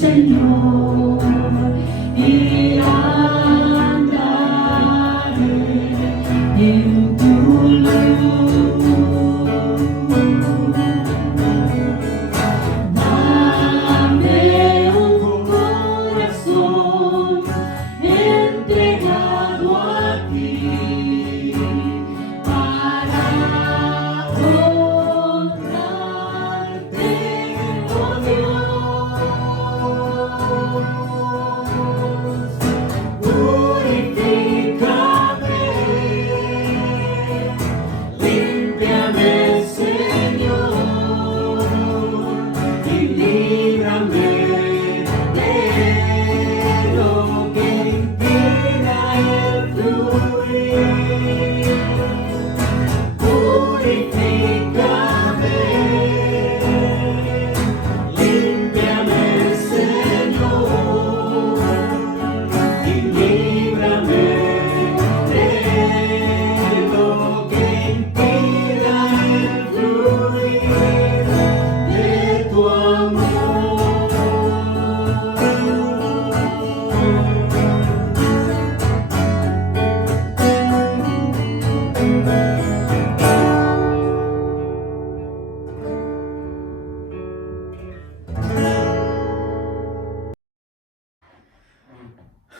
Señor, y andaré en tu luz. Dame un corazón entregado a ti para honrarte, oh Dios. Purifícame, límpiame, Señor, y líbrame de lo que impida el fluir. Purifícame, límpiame, Señor, y líbrame de lo que impida el fluir de tu amor.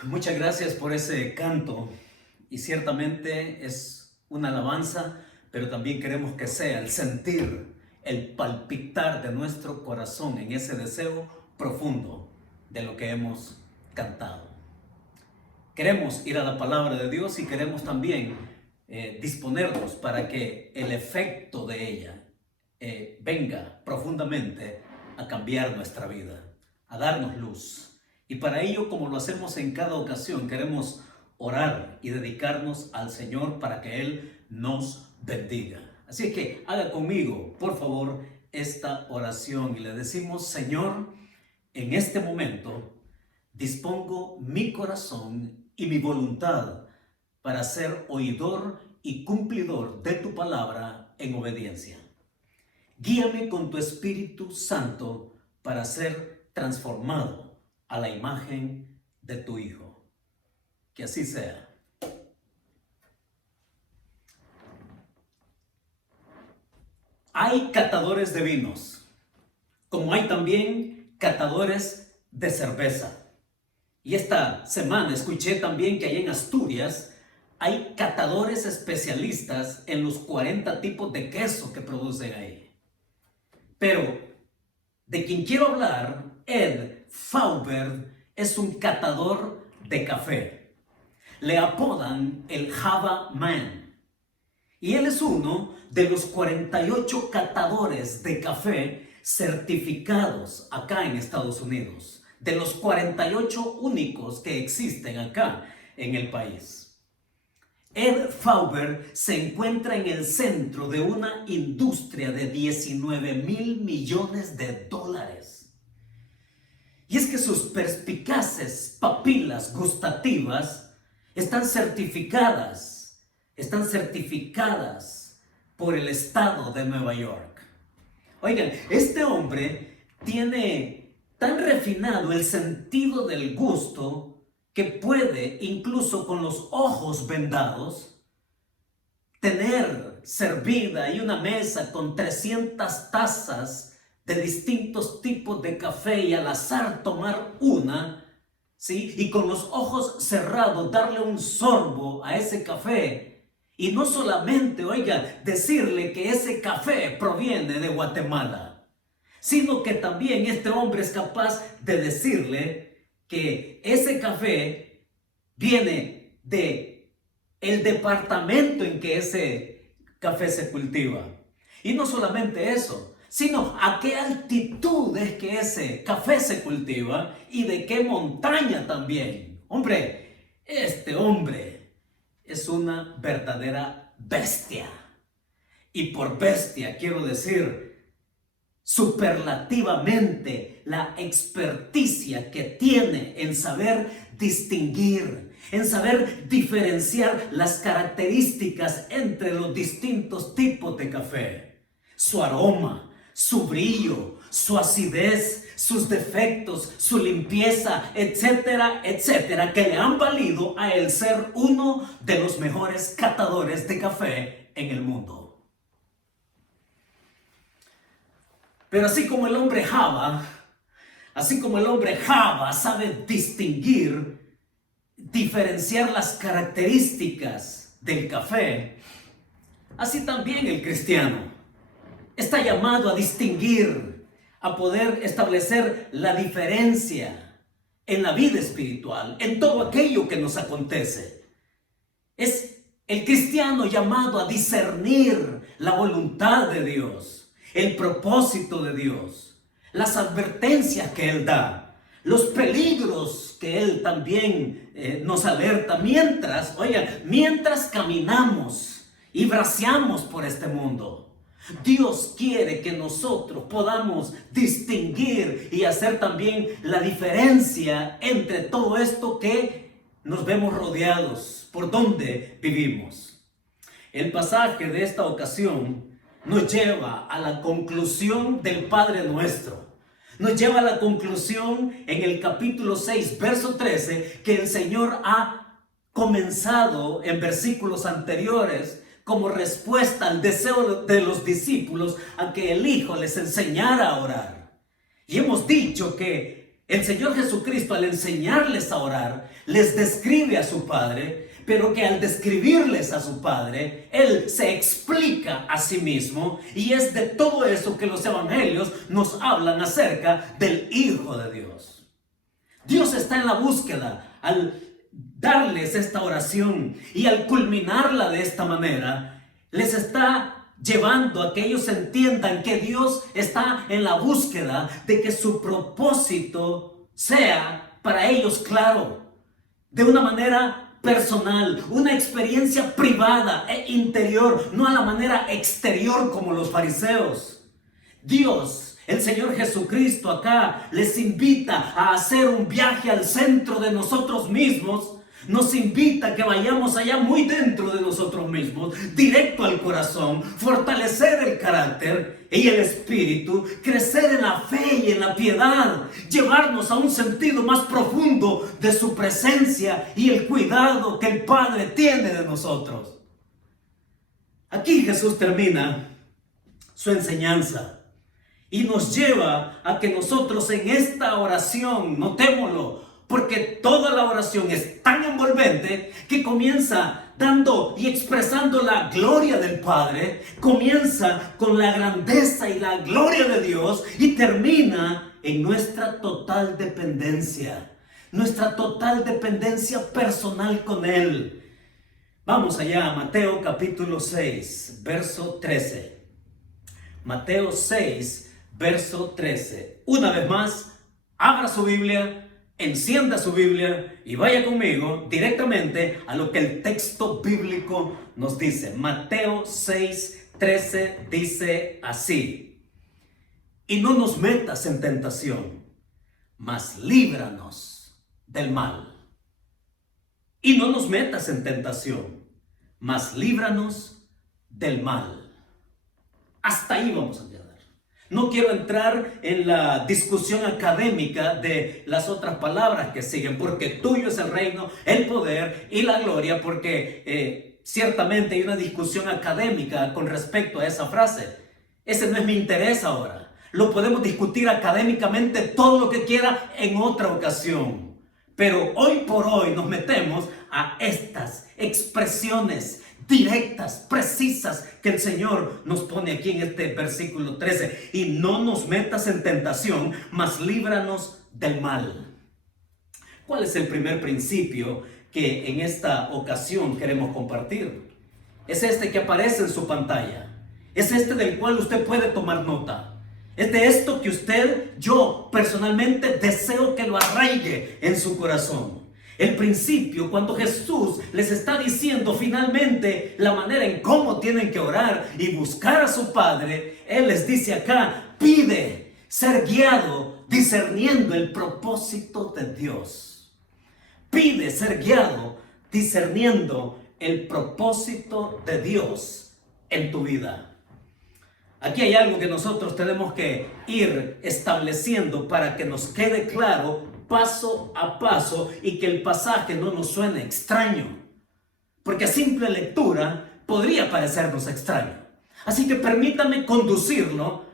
Muchas gracias por ese canto, y ciertamente es una alabanza, pero también queremos que sea el sentir, el palpitar de nuestro corazón en ese deseo profundo de lo que hemos cantado. Queremos ir a la palabra de Dios y queremos también disponernos para que el efecto de ella venga profundamente a cambiar nuestra vida, a darnos luz. Y para ello, como lo hacemos en cada ocasión, queremos orar y dedicarnos al Señor para que Él nos bendiga. Así que haga conmigo, por favor, esta oración y le decimos: Señor, en este momento dispongo mi corazón y mi voluntad para ser oidor y cumplidor de tu palabra en obediencia. Guíame con tu Espíritu Santo para ser transformado a la imagen de tu Hijo. Que así sea. Hay catadores de vinos, como hay también catadores de cerveza. Y esta semana escuché también que allá en Asturias hay catadores especialistas en los 40 tipos de queso que producen ahí. Pero de quien quiero hablar, Ed Faubert, es un catador de café. Le apodan el Java Man. Y él es uno de los 48 catadores de café certificados acá en Estados Unidos. De los 48 únicos que existen acá en el país. Ed Faubert se encuentra en el centro de una industria de 19,000 millones de dólares. Y es que sus perspicaces papilas gustativas están certificadas por el estado de Nueva York. Oigan, este hombre tiene tan refinado el sentido del gusto que puede, incluso con los ojos vendados, tener servida y una mesa con 300 tazas de distintos tipos de café y al azar tomar una, ¿sí? Y con los ojos cerrados darle un sorbo a ese café. Y no solamente, oiga, decirle que ese café proviene de Guatemala, sino que también este hombre es capaz de decirle que ese café viene de el departamento en que ese café se cultiva. Y no solamente eso, sino a qué altitud es que ese café se cultiva y de qué montaña también. Hombre, este hombre es una verdadera bestia. Y por bestia quiero decir superlativamente la experticia que tiene en saber distinguir, en saber diferenciar las características entre los distintos tipos de café. Su aroma, su brillo, su acidez, sus defectos, su limpieza, etcétera, etcétera, que le han valido a él ser uno de los mejores catadores de café en el mundo. Pero así como el hombre Java sabe distinguir, diferenciar las características del café, así también el cristiano está llamado a distinguir, a poder establecer la diferencia en la vida espiritual, en todo aquello que nos acontece. Es el cristiano llamado a discernir la voluntad de Dios, el propósito de Dios, las advertencias que Él da, los peligros que Él también nos alerta mientras caminamos y braceamos por este mundo. Dios quiere que nosotros podamos distinguir y hacer también la diferencia entre todo esto que nos vemos rodeados, por donde vivimos. El pasaje de esta ocasión nos lleva a la conclusión del Padre Nuestro. Nos lleva a la conclusión en el capítulo 6, verso 13, que el Señor ha comenzado en versículos anteriores como respuesta al deseo de los discípulos a que el Hijo les enseñara a orar. Y hemos dicho que el Señor Jesucristo, al enseñarles a orar, les describe a su Padre, pero que al describirles a su Padre, Él se explica a sí mismo, y es de todo eso que los evangelios nos hablan acerca del Hijo de Dios. Dios está en la búsqueda al darles esta oración, y al culminarla de esta manera, les está llevando a que ellos entiendan que Dios está en la búsqueda de que su propósito sea para ellos claro, de una manera personal, una experiencia privada e interior, no a la manera exterior como los fariseos. Dios, el Señor Jesucristo, acá les invita a hacer un viaje al centro de nosotros mismos. Nos invita a que vayamos allá muy dentro de nosotros mismos, directo al corazón, fortalecer el carácter y el espíritu, crecer en la fe y en la piedad, llevarnos a un sentido más profundo de su presencia y el cuidado que el Padre tiene de nosotros. Aquí Jesús termina su enseñanza y nos lleva a que nosotros en esta oración, notémoslo, porque toda la oración es tan envolvente que comienza dando y expresando la gloria del Padre, comienza con la grandeza y la gloria de Dios y termina en nuestra total dependencia personal con Él. Vamos allá a Mateo capítulo 6, verso 13. Mateo 6, verso 13. Una vez más, abra su Biblia, encienda su Biblia y vaya conmigo directamente a lo que el texto bíblico nos dice. Mateo 6, 13 dice así: y no nos metas en tentación, mas líbranos del mal. Y no nos metas en tentación, mas líbranos del mal. Hasta ahí vamos a llegar. No quiero entrar en la discusión académica de las otras palabras que siguen, porque tuyo es el reino, el poder y la gloria, porque ciertamente hay una discusión académica con respecto a esa frase. Ese no es mi interés ahora. Lo podemos discutir académicamente todo lo que quiera en otra ocasión. Pero hoy por hoy nos metemos a estas expresiones directas, precisas, que el Señor nos pone aquí en este versículo 13. Y no nos metas en tentación, mas líbranos del mal. ¿Cuál es el primer principio que en esta ocasión queremos compartir? Es este que aparece en su pantalla. Es este del cual usted puede tomar nota. Es de esto que yo personalmente deseo que lo arraigue en su corazón. El principio, cuando Jesús les está diciendo finalmente la manera en cómo tienen que orar y buscar a su Padre, Él les dice acá: pide ser guiado discerniendo el propósito de Dios. Pide ser guiado discerniendo el propósito de Dios en tu vida. Aquí hay algo que nosotros tenemos que ir estableciendo para que nos quede claro paso a paso y que el pasaje no nos suene extraño. Porque a simple lectura podría parecernos extraño. Así que permítame conducirlo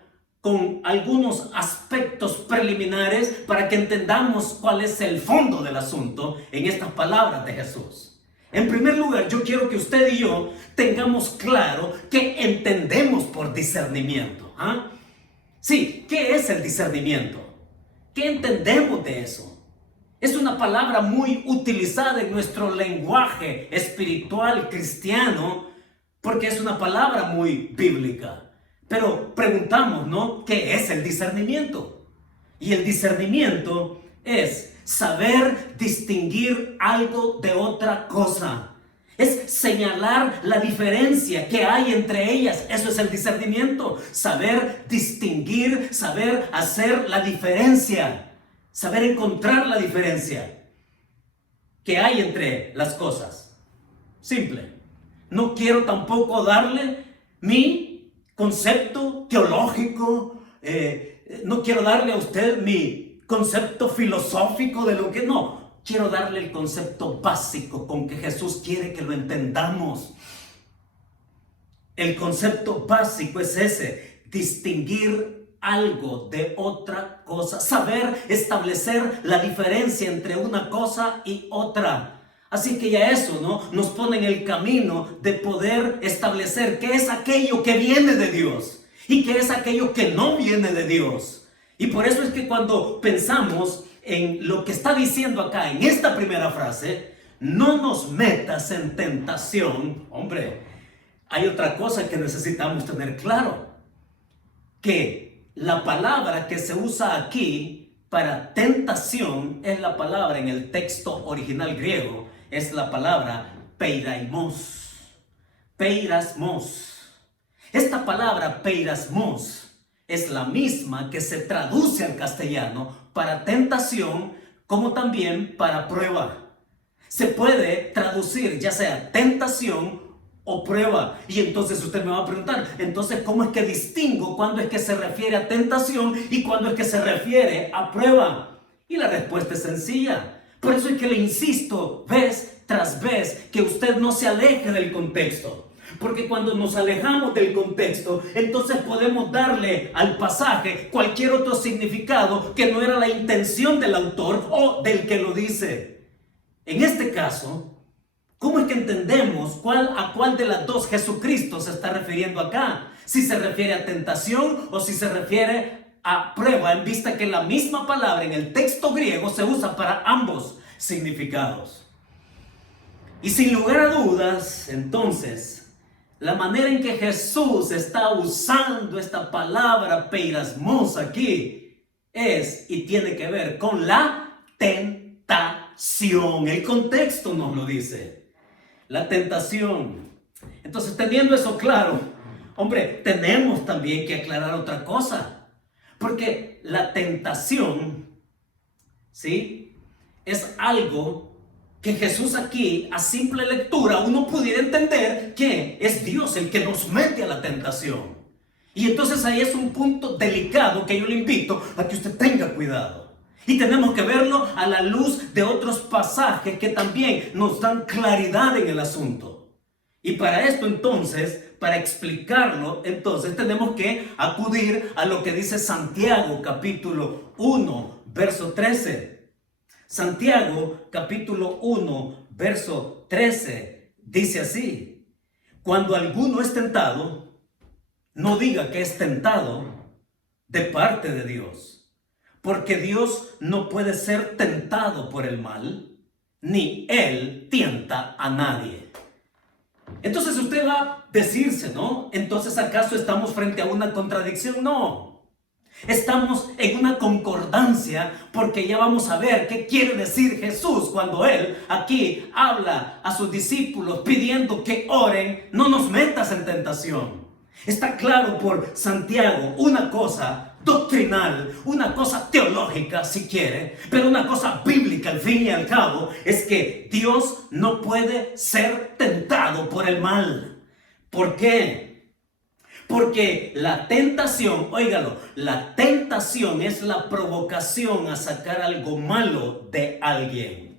con algunos aspectos preliminares para que entendamos cuál es el fondo del asunto en estas palabras de Jesús. En primer lugar, yo quiero que usted y yo tengamos claro qué entendemos por discernimiento. ¿Ah? Sí, ¿qué es el discernimiento? ¿Qué entendemos de eso? Es una palabra muy utilizada en nuestro lenguaje espiritual cristiano porque es una palabra muy bíblica. Pero preguntamos, ¿no? ¿Qué es el discernimiento? Y el discernimiento es saber distinguir algo de otra cosa. Es señalar la diferencia que hay entre ellas. Eso es el discernimiento. Saber distinguir, saber hacer la diferencia. Saber encontrar la diferencia que hay entre las cosas. Simple. No quiero tampoco darle mi concepto teológico. No quiero darle a usted mi concepto filosófico de lo que no. Quiero darle el concepto básico con que Jesús quiere que lo entendamos. El concepto básico es ese: distinguir algo de otra cosa, saber establecer la diferencia entre una cosa y otra. Así que ya eso, ¿no?, nos pone en el camino de poder establecer qué es aquello que viene de Dios y qué es aquello que no viene de Dios. Y por eso es que cuando pensamos en lo que está diciendo acá en esta primera frase, no nos metas en tentación, hombre, hay otra cosa que necesitamos tener claro, que la palabra que se usa aquí para tentación es la palabra en el texto original griego, es la palabra peirasmos. Peirasmos. Esta palabra peirasmos es la misma que se traduce al castellano para tentación como también para prueba. Se puede traducir ya sea tentación o prueba. Y entonces usted me va a preguntar, entonces ¿cómo es que distingo cuándo es que se refiere a tentación y cuándo es que se refiere a prueba? Y la respuesta es sencilla. Por eso es que le insisto vez tras vez que usted no se aleje del contexto. Porque cuando nos alejamos del contexto, entonces podemos darle al pasaje cualquier otro significado que no era la intención del autor o del que lo dice. En este caso, ¿cómo es que entendemos a cuál de las dos Jesucristo se está refiriendo acá? Si se refiere a tentación o si se refiere a prueba, en vista que la misma palabra en el texto griego se usa para ambos significados. Y sin lugar a dudas, entonces, la manera en que Jesús está usando esta palabra peirasmos aquí es y tiene que ver con la tentación. El contexto nos lo dice. La tentación. Entonces, teniendo eso claro, hombre, tenemos también que aclarar otra cosa. Porque la tentación, ¿sí?, es algo que Jesús aquí, a simple lectura, uno pudiera entender que es Dios el que nos mete a la tentación. Y entonces ahí es un punto delicado que yo le invito a que usted tenga cuidado. Y tenemos que verlo a la luz de otros pasajes que también nos dan claridad en el asunto. Y para esto entonces, para explicarlo, entonces tenemos que acudir a lo que dice Santiago capítulo 1, verso 13. Santiago capítulo 1 verso 13 dice así: cuando alguno es tentado, no diga que es tentado de parte de Dios, porque Dios no puede ser tentado por el mal, ni Él tienta a nadie. Entonces usted va a decirse, ¿no? Entonces, ¿acaso estamos frente a una contradicción? No. Estamos en una concordancia porque ya vamos a ver qué quiere decir Jesús cuando Él aquí habla a sus discípulos pidiendo que oren, no nos metas en tentación. Está claro por Santiago una cosa doctrinal, una cosa teológica si quiere, pero una cosa bíblica al fin y al cabo es que Dios no puede ser tentado por el mal. ¿Por qué? Porque la tentación, óigalo, la tentación es la provocación a sacar algo malo de alguien.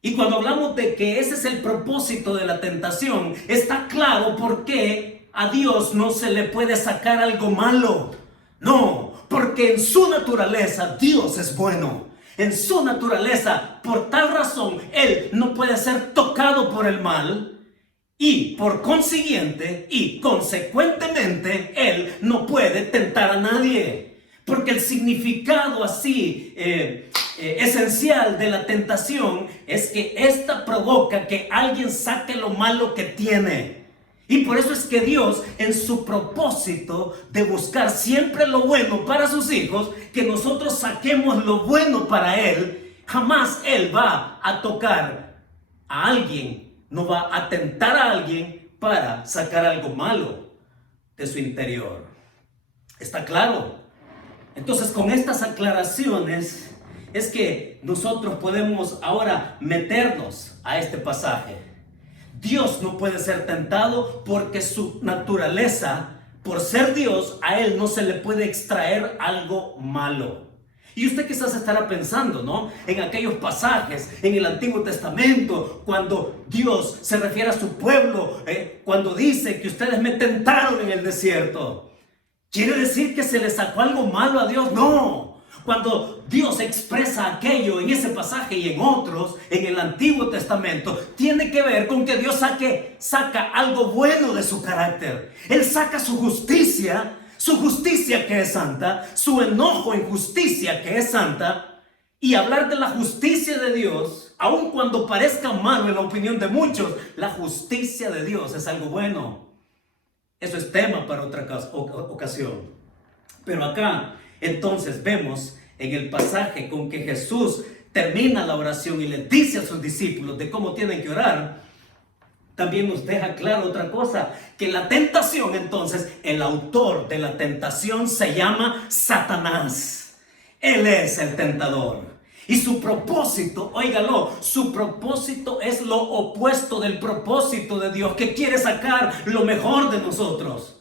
Y cuando hablamos de que ese es el propósito de la tentación, está claro por qué a Dios no se le puede sacar algo malo. No, porque en su naturaleza Dios es bueno. En su naturaleza, por tal razón, Él no puede ser tocado por el mal. Y por consiguiente y consecuentemente, Él no puede tentar a nadie. Porque el significado así esencial de la tentación es que esta provoca que alguien saque lo malo que tiene. Y por eso es que Dios, en su propósito de buscar siempre lo bueno para sus hijos, que nosotros saquemos lo bueno para Él, jamás Él va a tocar a alguien. No va a tentar a alguien para sacar algo malo de su interior. ¿Está claro? Entonces, con estas aclaraciones es que nosotros podemos ahora meternos a este pasaje. Dios no puede ser tentado porque su naturaleza, por ser Dios, a Él no se le puede extraer algo malo. Y usted quizás estará pensando, ¿no?, en aquellos pasajes en el Antiguo Testamento, cuando Dios se refiere a su pueblo, cuando dice que ustedes me tentaron en el desierto. ¿Quiere decir que se le sacó algo malo a Dios? No. Cuando Dios expresa aquello en ese pasaje y en otros, en el Antiguo Testamento, tiene que ver con que Dios saca algo bueno de su carácter. Él saca su justicia que es santa, su enojo en justicia que es santa, y hablar de la justicia de Dios, aun cuando parezca malo en la opinión de muchos, la justicia de Dios es algo bueno. Eso es tema para otra ocasión. Pero acá, entonces, vemos en el pasaje con que Jesús termina la oración y le dice a sus discípulos de cómo tienen que orar. También nos deja claro otra cosa, que la tentación, entonces, el autor de la tentación se llama Satanás. Él es el tentador. Y su propósito, óigalo, su propósito es lo opuesto del propósito de Dios, que quiere sacar lo mejor de nosotros.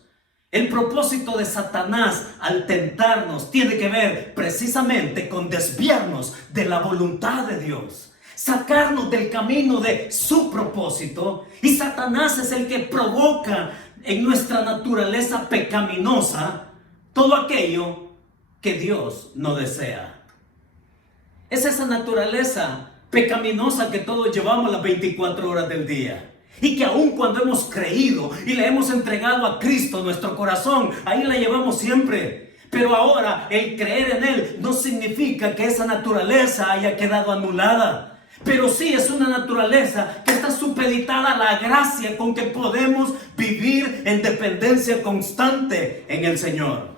El propósito de Satanás al tentarnos tiene que ver precisamente con desviarnos de la voluntad de Dios, sacarnos del camino de su propósito. Y Satanás es el que provoca en nuestra naturaleza pecaminosa todo aquello que Dios no desea. Es esa naturaleza pecaminosa que todos llevamos las 24 horas del día. Y que aun cuando hemos creído y le hemos entregado a Cristo nuestro corazón, ahí la llevamos siempre. Pero ahora el creer en Él no significa que esa naturaleza haya quedado anulada. Pero sí es una naturaleza que está supeditada a la gracia con que podemos vivir en dependencia constante en el Señor.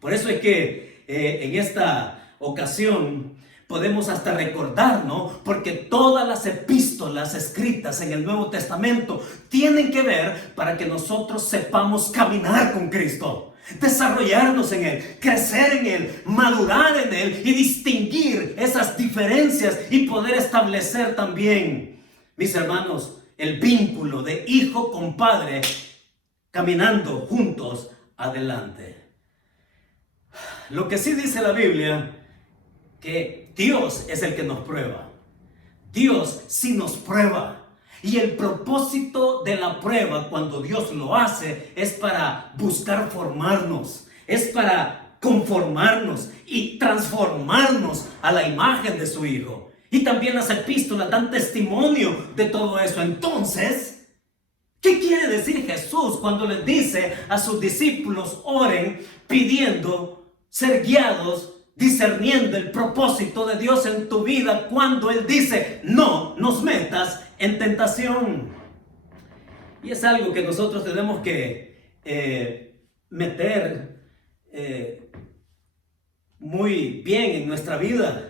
Por eso es que en esta ocasión podemos hasta recordar, ¿no? Porque todas las epístolas escritas en el Nuevo Testamento tienen que ver para que nosotros sepamos caminar con Cristo, desarrollarnos en Él, crecer en Él, madurar en Él y distinguir esas diferencias y poder establecer también, mis hermanos, el vínculo de hijo con padre, caminando juntos adelante. Lo que sí dice la Biblia, que Dios es el que nos prueba. Dios sí nos prueba. Y el propósito de la prueba, cuando Dios lo hace, es para buscar formarnos, es para conformarnos y transformarnos a la imagen de su Hijo. Y también las epístolas dan testimonio de todo eso. Entonces, ¿qué quiere decir Jesús cuando les dice a sus discípulos oren pidiendo ser guiados, discerniendo el propósito de Dios en tu vida, cuando Él dice no nos metas en tentación? Y es algo que nosotros tenemos que meter muy bien en nuestra vida,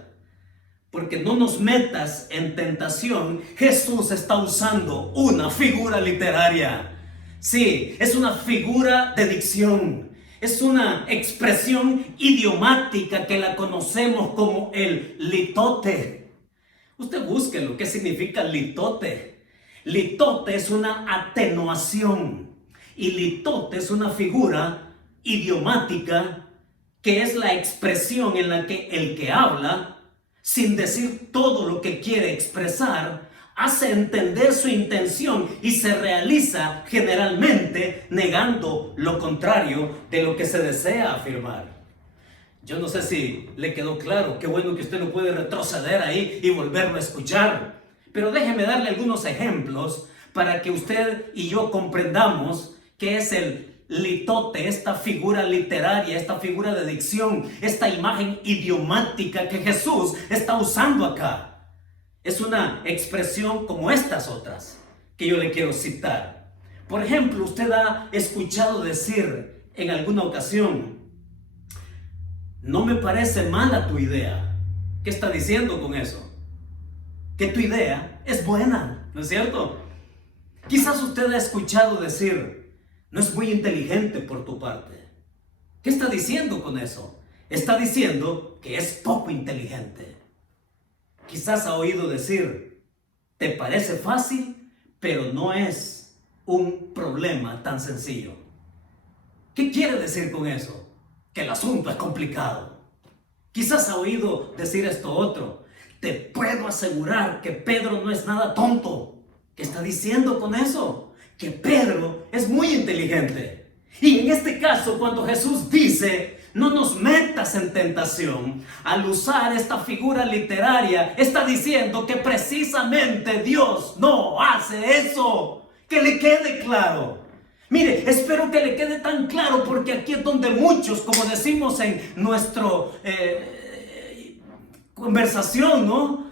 porque no nos metas en tentación. Jesús está usando una figura literaria. Sí, es una figura de dicción. Es una expresión idiomática que la conocemos como el litote. Usted busque lo que significa litote. Litote es una atenuación. Y litote es una figura idiomática que es la expresión en la que el que habla, sin decir todo lo que quiere expresar, hace entender su intención y se realiza generalmente negando lo contrario de lo que se desea afirmar. Yo no sé si le quedó claro. Qué bueno que usted lo puede retroceder ahí y volverlo a escuchar. Pero déjeme darle algunos ejemplos para que usted y yo comprendamos qué es el litote, esta figura literaria, esta figura de dicción, esta imagen idiomática que Jesús está usando acá. Es una expresión como estas otras que yo le quiero citar. Por ejemplo, usted ha escuchado decir en alguna ocasión: no me parece mala tu idea. ¿Qué está diciendo con eso? Que tu idea es buena, ¿no es cierto? Quizás usted ha escuchado decir: no es muy inteligente por tu parte. ¿Qué está diciendo con eso? Está diciendo que es poco inteligente. Quizás ha oído decir: te parece fácil, pero no es un problema tan sencillo. ¿Qué quiere decir con eso? Que el asunto es complicado. Quizás ha oído decir esto otro: te puedo asegurar que Pedro no es nada tonto. ¿Qué está diciendo con eso? Que Pedro es muy inteligente. Y en este caso, cuando Jesús dice: no nos metas en tentación, al usar esta figura literaria, está diciendo que precisamente Dios no hace eso. Que le quede claro. Mire, espero que le quede tan claro, porque aquí es donde muchos, como decimos en nuestra conversación, ¿no?,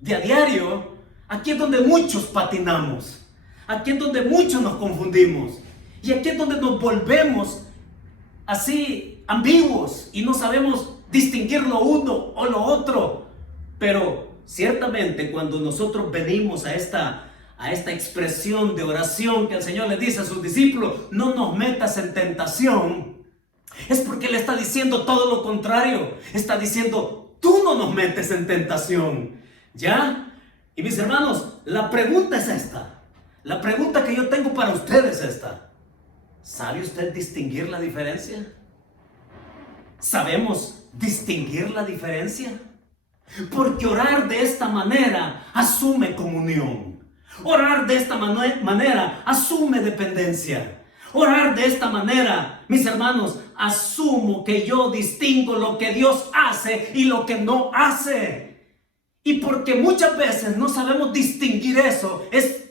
de a diario, aquí es donde muchos patinamos, aquí es donde muchos nos confundimos, y aquí es donde nos volvemos así ambiguos y no sabemos distinguir lo uno o lo otro. Pero ciertamente cuando nosotros venimos a esta expresión de oración que el Señor le dice a sus discípulos: no nos metas en tentación, es porque le está diciendo todo lo contrario. Está diciendo: tú no nos metes en tentación, ¿ya? Y mis hermanos, la pregunta es esta. La pregunta que yo tengo para ustedes es esta: ¿sabe usted distinguir la diferencia? ¿Sabemos distinguir la diferencia? Porque orar de esta manera asume comunión. Orar de esta manera asume dependencia. Orar de esta manera, mis hermanos, asumo que yo distingo lo que Dios hace y lo que no hace. Y porque muchas veces no sabemos distinguir eso, es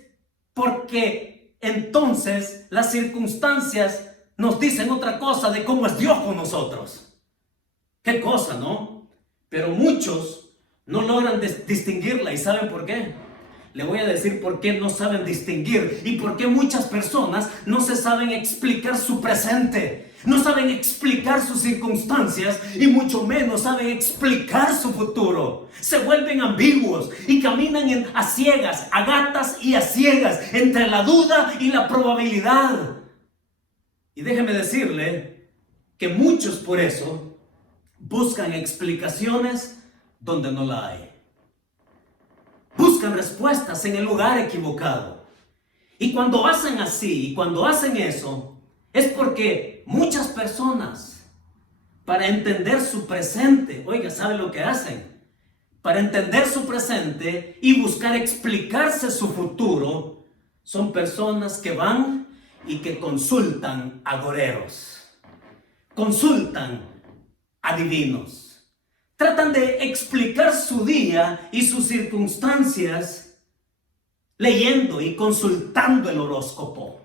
porque entonces las circunstancias nos dicen otra cosa de cómo es Dios con nosotros. Qué cosa, ¿no? Pero muchos no logran distinguirla. ¿Y saben por qué? Le voy a decir por qué no saben distinguir y por qué muchas personas no se saben explicar su presente, no saben explicar sus circunstancias y mucho menos saben explicar su futuro. Se vuelven ambiguos y caminan a ciegas, a gatas y a ciegas, entre la duda y la probabilidad. Y déjeme decirle que muchos por eso buscan explicaciones donde no la hay. Buscan respuestas en el lugar equivocado. Y cuando hacen así, y cuando hacen eso, es porque muchas personas, para entender su presente, oiga, ¿sabe lo que hacen? Para entender su presente y buscar explicarse su futuro, son personas que van y que consultan agoreros, consultan adivinos. Tratan de explicar su día y sus circunstancias leyendo y consultando el horóscopo.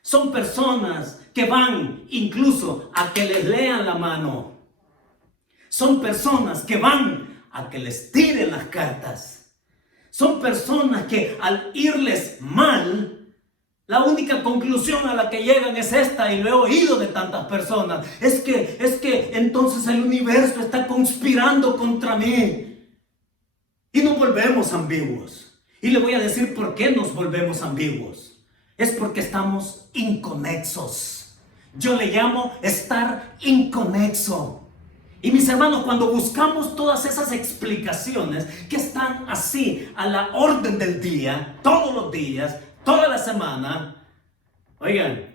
Son personas que van incluso a que les lean la mano. Son personas que van a que les tiren las cartas. Son personas que al irles mal, la única conclusión a la que llegan es esta, y lo he oído de tantas personas: es que entonces el universo está conspirando contra mí. Y nos volvemos ambiguos. Y le voy a decir por qué nos volvemos ambiguos. Es porque estamos inconexos. Yo le llamo estar inconexo. Y mis hermanos, cuando buscamos todas esas explicaciones que están así a la orden del día, todos los días, toda la semana, Oigan,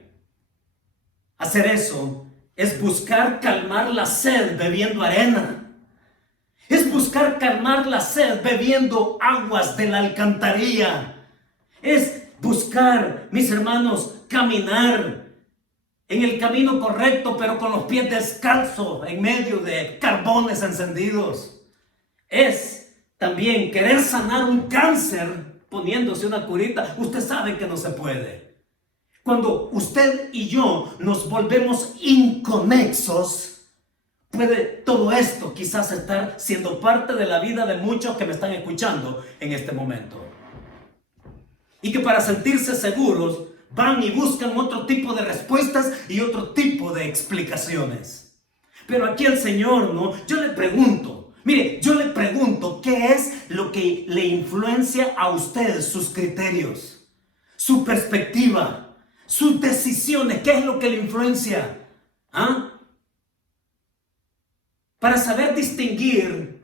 hacer eso es buscar calmar la sed bebiendo arena. Es buscar calmar la sed bebiendo aguas de la alcantarilla. Es buscar, mis hermanos, caminar en el camino correcto, pero con los pies descalzos en medio de carbones encendidos. Es también querer sanar un cáncer poniéndose una curita. Usted sabe que no se puede. Cuando usted y yo nos volvemos inconexos, puede todo esto quizás estar siendo parte de la vida de muchos que me están escuchando en este momento. Y que para sentirse seguros van y buscan otro tipo de respuestas y otro tipo de explicaciones. Pero aquí el Señor, ¿no? Yo le pregunto, mire, yo le pregunto, ¿qué es lo que le influencia a ustedes, sus criterios, su perspectiva, sus decisiones? ¿Qué es lo que le influencia? ¿Ah? Para saber distinguir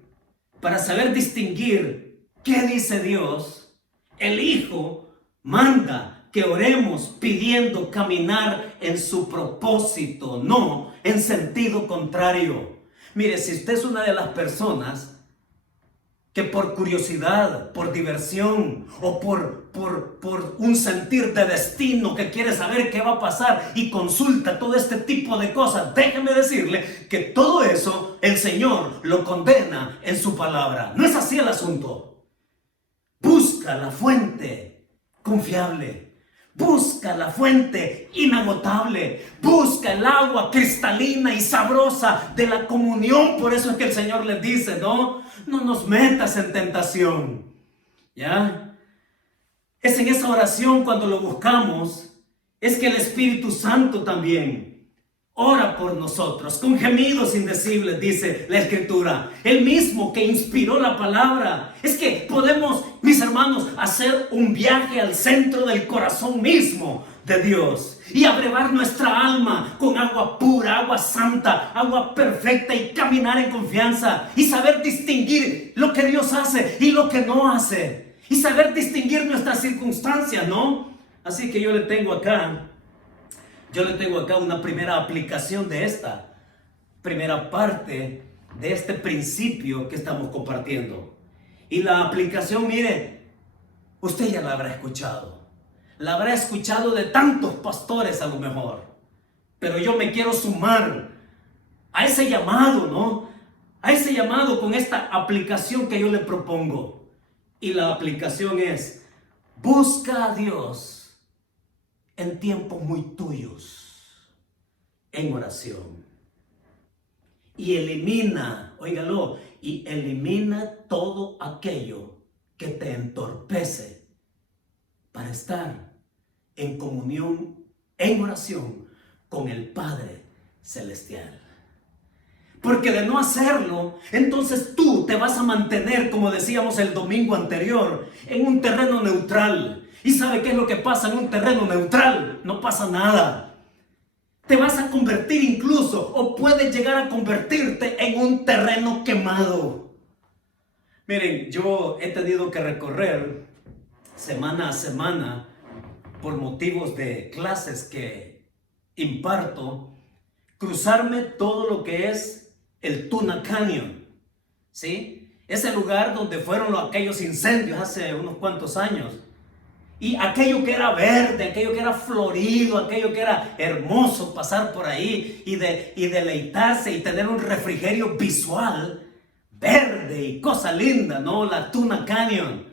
qué dice Dios, el Hijo manda que oremos pidiendo caminar en su propósito, no en sentido contrario. Mire, si usted es una de las personas que por curiosidad, por diversión o por un sentir de destino que quiere saber qué va a pasar y consulta todo este tipo de cosas, déjeme decirle que todo eso el Señor lo condena en su palabra. No es así el asunto. Busca la fuente confiable. Busca la fuente inagotable. Busca el agua cristalina y sabrosa de la comunión. Por eso es que el Señor les dice, no nos metas en tentación. ¿Ya? Es en esa oración cuando lo buscamos, es que el Espíritu Santo también ora por nosotros, con gemidos indecibles, dice la Escritura. El mismo que inspiró la palabra. Es que podemos, mis hermanos, hacer un viaje al centro del corazón mismo de Dios y abrevar nuestra alma con agua pura, agua santa, agua perfecta y caminar en confianza y saber distinguir lo que Dios hace y lo que no hace y saber distinguir nuestras circunstancias, ¿no? Así que yo le tengo acá una primera aplicación de esta primera parte de este principio que estamos compartiendo. Y la aplicación, mire, usted ya la habrá escuchado. La habrá escuchado de tantos pastores a lo mejor. Pero yo me quiero sumar a ese llamado, ¿no? A ese llamado con esta aplicación que yo le propongo. Y la aplicación es: busca a Dios en tiempos muy tuyos, en oración. Y elimina, óigalo, y elimina todo aquello que te entorpece para estar en comunión, en oración con el Padre Celestial. Porque de no hacerlo, entonces tú te vas a mantener, como decíamos el domingo anterior, en un terreno neutral. ¿Y sabe qué es lo que pasa en un terreno neutral? No pasa nada. Te vas a convertir incluso, o puedes llegar a convertirte en un terreno quemado. Miren, yo he tenido que recorrer semana a semana, por motivos de clases que imparto, cruzarme todo lo que es el Tuna Canyon, ¿sí? Ese lugar donde fueron aquellos incendios hace unos cuantos años. Y aquello que era verde, aquello que era florido, aquello que era hermoso, pasar por ahí y deleitarse y tener un refrigerio visual verde y cosa linda, ¿no? La Tuna Canyon.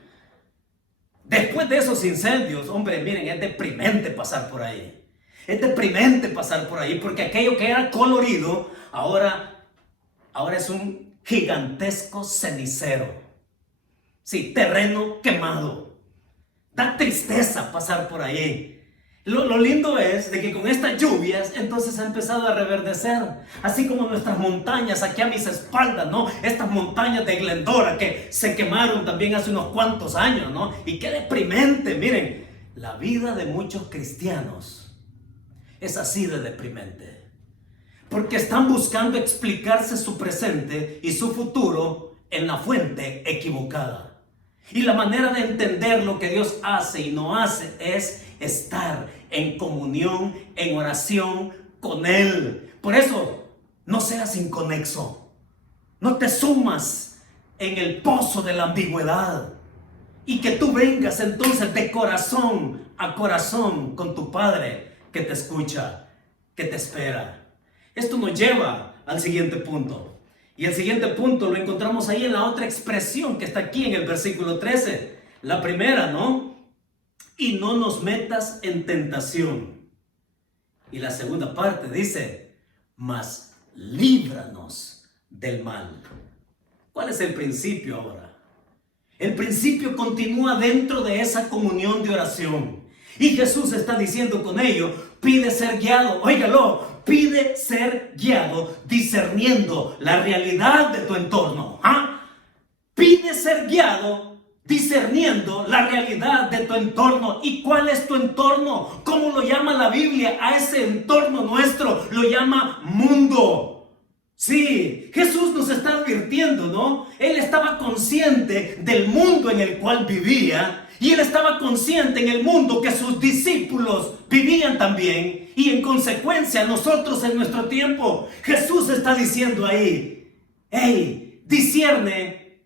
Después de esos incendios, hombre, miren, es deprimente pasar por ahí. Es deprimente pasar por ahí porque aquello que era colorido ahora es un gigantesco cenicero. Sí, terreno quemado. Da tristeza pasar por ahí. Lo lindo es de que con estas lluvias entonces ha empezado a reverdecer, así como nuestras montañas aquí a mis espaldas, ¿no? Estas montañas de Glendora que se quemaron también hace unos cuantos años, ¿no? Y qué deprimente, miren, la vida de muchos cristianos es así de deprimente, porque están buscando explicarse su presente y su futuro en la fuente equivocada. Y la manera de entender lo que Dios hace y no hace es estar en comunión, en oración con Él. Por eso, no seas inconexo. No te sumas en el pozo de la ambigüedad. Y que tú vengas entonces de corazón a corazón con tu Padre que te escucha, que te espera. Esto nos lleva al siguiente punto. Y el siguiente punto lo encontramos ahí en la otra expresión que está aquí en el versículo 13. La primera, ¿no? Y no nos metas en tentación. Y la segunda parte dice, mas líbranos del mal. ¿Cuál es el principio ahora? El principio continúa dentro de esa comunión de oración. Y Jesús está diciendo con ello, pide ser guiado, óigalo, pide ser guiado discerniendo la realidad de tu entorno. Pide ser guiado discerniendo la realidad de tu entorno. ¿Y cuál es tu entorno? ¿Cómo lo llama la Biblia? A ese entorno nuestro lo llama mundo. Sí, Jesús nos está advirtiendo, ¿no? Él estaba consciente del mundo en el cual vivía y él estaba consciente en el mundo que sus discípulos vivían también y en consecuencia nosotros en nuestro tiempo. Jesús está diciendo ahí, hey, discierne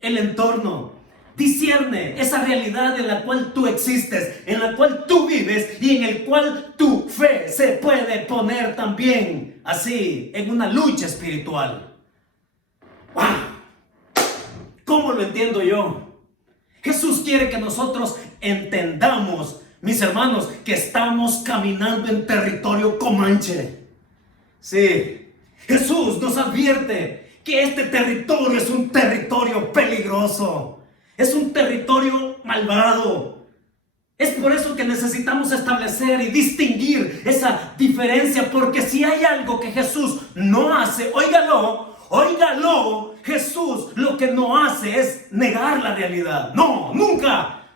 el entorno. Discierne esa realidad en la cual tú existes, en la cual tú vives y en el cual tu fe se puede poner también así en una lucha espiritual. ¡Wow! ¿Cómo lo entiendo yo? Jesús quiere que nosotros entendamos, mis hermanos, que estamos caminando en territorio comanche. Sí, Jesús nos advierte que este territorio es un territorio peligroso. Es un territorio malvado. Es por eso que necesitamos establecer y distinguir esa diferencia, porque si hay algo que Jesús no hace, óigalo, Jesús lo que no hace es negar la realidad. No, nunca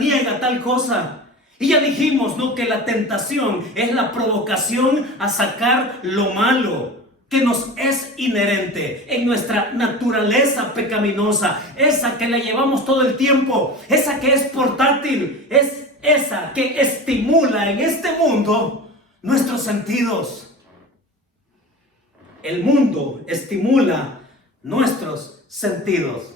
niega tal cosa. Y ya dijimos, ¿no?, que la tentación es la provocación a sacar lo malo que nos es inherente en nuestra naturaleza pecaminosa, esa que la llevamos todo el tiempo, esa que es portátil, es esa que estimula en este mundo nuestros sentidos. El mundo estimula nuestros sentidos.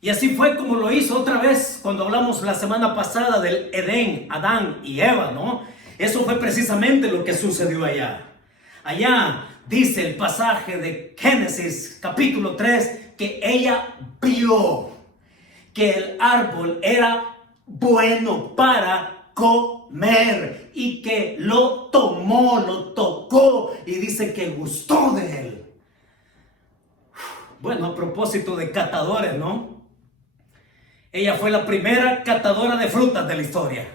Y así fue como lo hizo otra vez cuando hablamos la semana pasada del Edén, Adán y Eva, ¿no? Eso fue precisamente lo que sucedió allá. Allá dice el pasaje de Génesis capítulo 3 que ella vio que el árbol era bueno para comer y que lo tomó, lo tocó y dice que gustó de él. Bueno, a propósito de catadores, ¿no? Ella fue la primera catadora de frutas de la historia.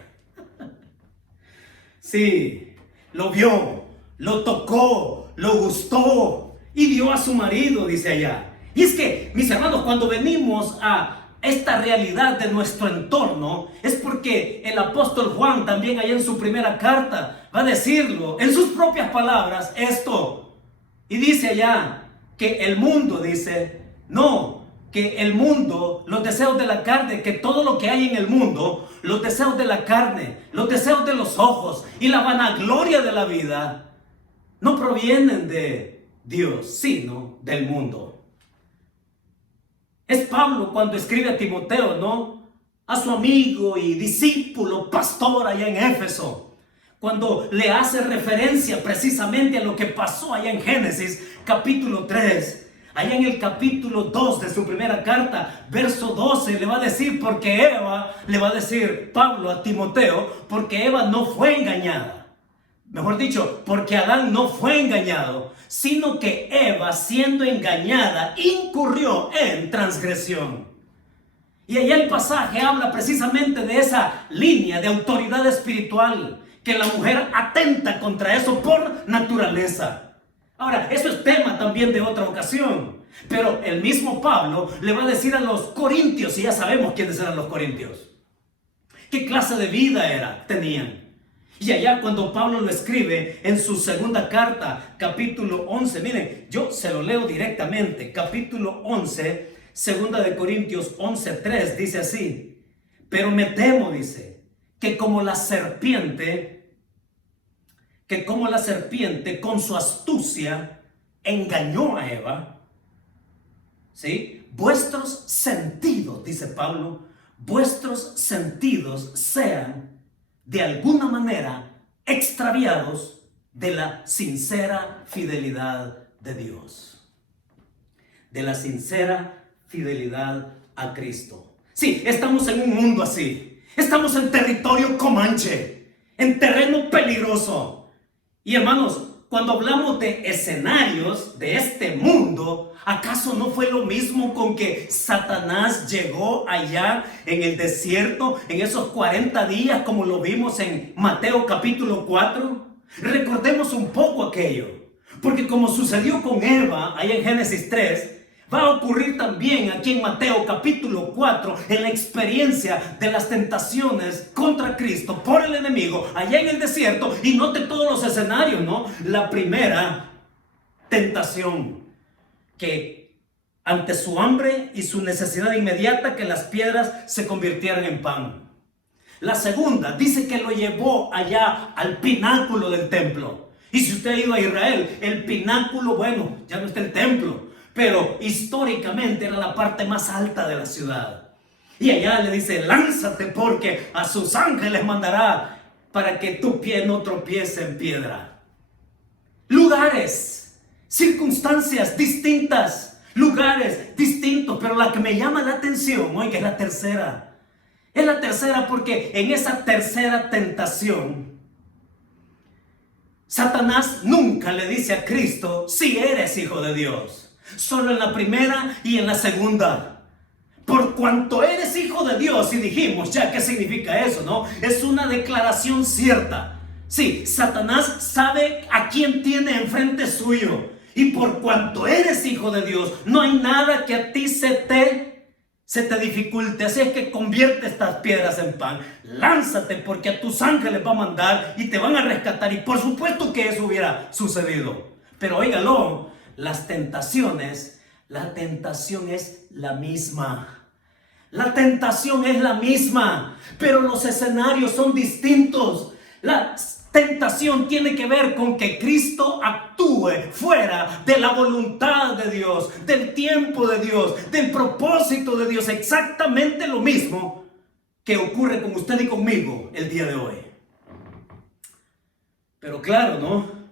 Sí, lo vio, lo tocó, lo gustó y dio a su marido, dice allá. Y es que, mis hermanos, cuando venimos a esta realidad de nuestro entorno, es porque el apóstol Juan también allá en su primera carta va a decirlo en sus propias palabras esto. Y dice allá que el mundo, dice, no, que el mundo, los deseos de la carne, que todo lo que hay en el mundo, los deseos de la carne, los deseos de los ojos y la vanagloria de la vida, no provienen de Dios, sino del mundo. Es Pablo cuando escribe a Timoteo, ¿no?, a su amigo y discípulo, pastor allá en Éfeso, cuando le hace referencia precisamente a lo que pasó allá en Génesis capítulo 3. Allá en el capítulo 2 de su primera carta, verso 12, le va a decir, porque Eva, le va a decir Pablo a Timoteo, porque Eva no fue engañada. Mejor dicho, porque Adán no fue engañado, sino que Eva, siendo engañada, incurrió en transgresión. Y allá el pasaje habla precisamente de esa línea de autoridad espiritual, que la mujer atenta contra eso por naturaleza. Ahora, eso es tema también de otra ocasión, pero el mismo Pablo le va a decir a los corintios, y ya sabemos quiénes eran los corintios, qué clase de vida tenían. Y allá cuando Pablo lo escribe en su segunda carta, capítulo 11, miren, yo se lo leo directamente, capítulo 11, segunda de Corintios 11:3, dice así: pero me temo, dice, que como la serpiente con su astucia engañó a Eva, ¿sí? Vuestros sentidos, dice Pablo, vuestros sentidos sean de alguna manera extraviados de la sincera fidelidad de Dios, de la sincera fidelidad a Cristo. Sí, estamos en un mundo así, estamos en territorio comanche, en terreno peligroso. Y hermanos, cuando hablamos de escenarios de este mundo, ¿acaso no fue lo mismo con que Satanás llegó allá en el desierto en esos 40 días como lo vimos en Mateo capítulo 4? Recordemos un poco aquello, porque como sucedió con Eva allá en Génesis 3, va a ocurrir también aquí en Mateo capítulo 4 en la experiencia de las tentaciones contra Cristo por el enemigo allá en el desierto. Y note todos los escenarios, ¿no? La primera tentación, que ante su hambre y su necesidad inmediata, que las piedras se convirtieran en pan. La segunda, dice que lo llevó allá al pináculo del templo. Y si usted ha ido a Israel, el pináculo, bueno, ya no está el templo, pero históricamente era la parte más alta de la ciudad. Y allá le dice, lánzate porque a sus ángeles mandará para que tu pie no tropiece en piedra. Lugares, circunstancias distintas, lugares distintos, pero la que me llama la atención, oiga, es la tercera. Es la tercera porque en esa tercera tentación, Satanás nunca le dice a Cristo si eres hijo de Dios. Solo en la primera y en la segunda. Por cuanto eres hijo de Dios, y dijimos ya qué significa eso, ¿no? Es una declaración cierta. Sí, Satanás sabe a quién tiene enfrente suyo. Y por cuanto eres hijo de Dios, no hay nada que a ti se te dificulte. Así es que convierte estas piedras en pan. Lánzate porque a tus ángeles va a mandar y te van a rescatar. Y por supuesto que eso hubiera sucedido. Pero óigalo, la tentación es la misma. La tentación es la misma, pero los escenarios son distintos. La tentación tiene que ver con que Cristo actúe fuera de la voluntad de Dios, del tiempo de Dios, del propósito de Dios. Exactamente lo mismo que ocurre con usted y conmigo el día de hoy. Pero claro, ¿no?